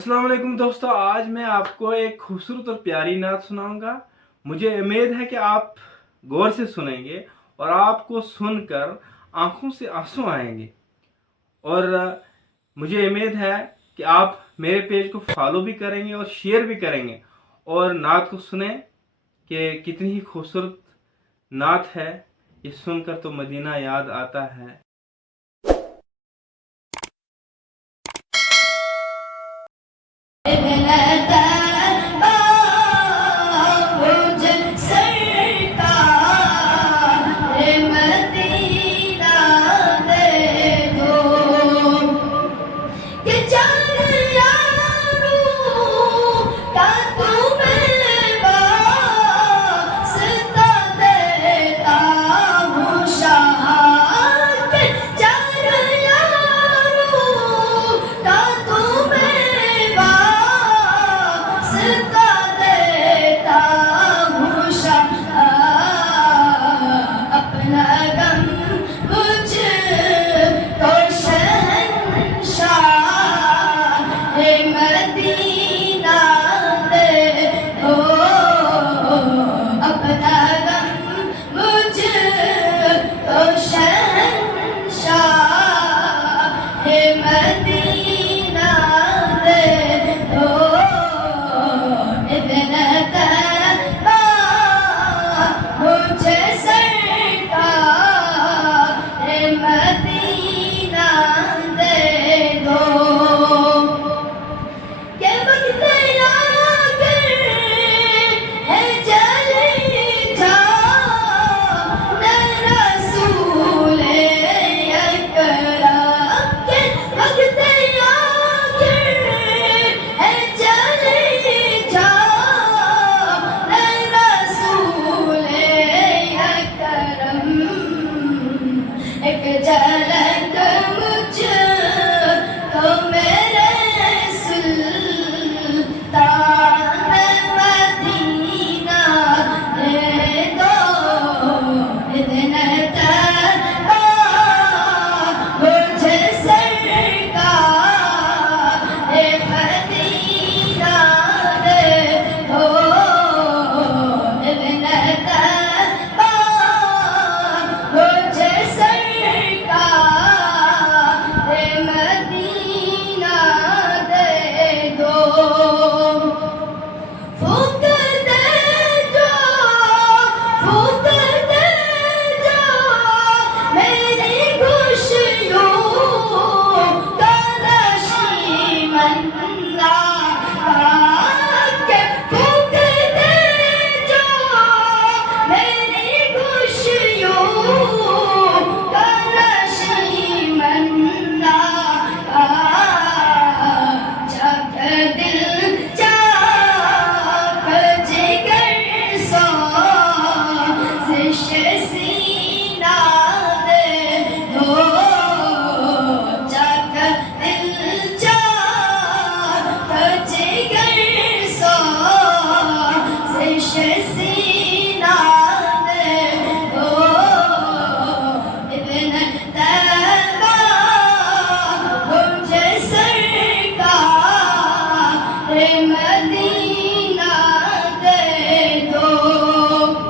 अस्सलाम वालेकुम दोस्तों, आज मैं आपको एक खूबसूरत और प्यारी नात सुनाऊंगा। मुझे उम्मीद है कि आप गौर से सुनेंगे और आपको सुनकर आंखों से आंसू आएंगे। और मुझे उम्मीद है कि आप मेरे पेज को फॉलो भी करेंगे और शेयर भी करेंगे और नात को सुने कि कितनी ही खूबसूरत नात है। ये सुनकर तो मदीना याद आता है।